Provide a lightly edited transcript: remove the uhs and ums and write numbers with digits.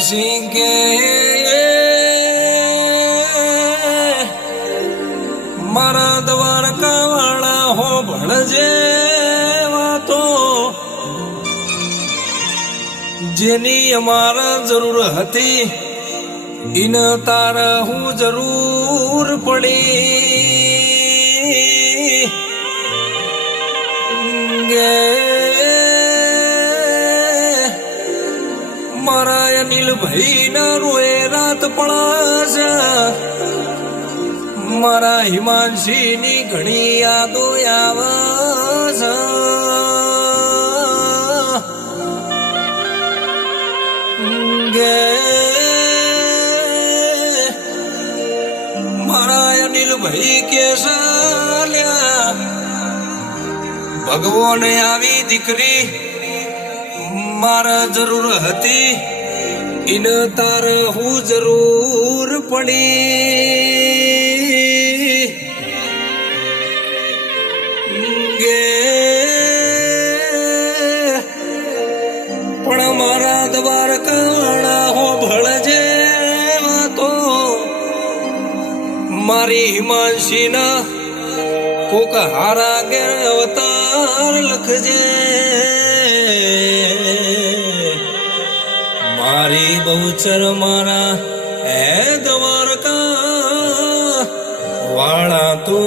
પછી કે મારા દ્વારકા વાળા હો ભણજે વાતો જેની અમારા જરૂર હતી ઇન તાર હું જરૂર પડી મારા અનિલભાઈ ના રોએ રાત પડાશે મારા હિમાંશી ની ઘણી યાદો આવે છે મારા અનિલભાઈ કે ભગવાન આવી દીકરી મારા જરૂર હતી ઇન તાર હું જરૂર પડી પણ મારા દ્વારકા હો ભળજે વાતો મારી હિમાંશી ના કોક હારા ઘેર અવતાર લખજે મારી બહુચર મારા હે દ્વારકા વાળા તું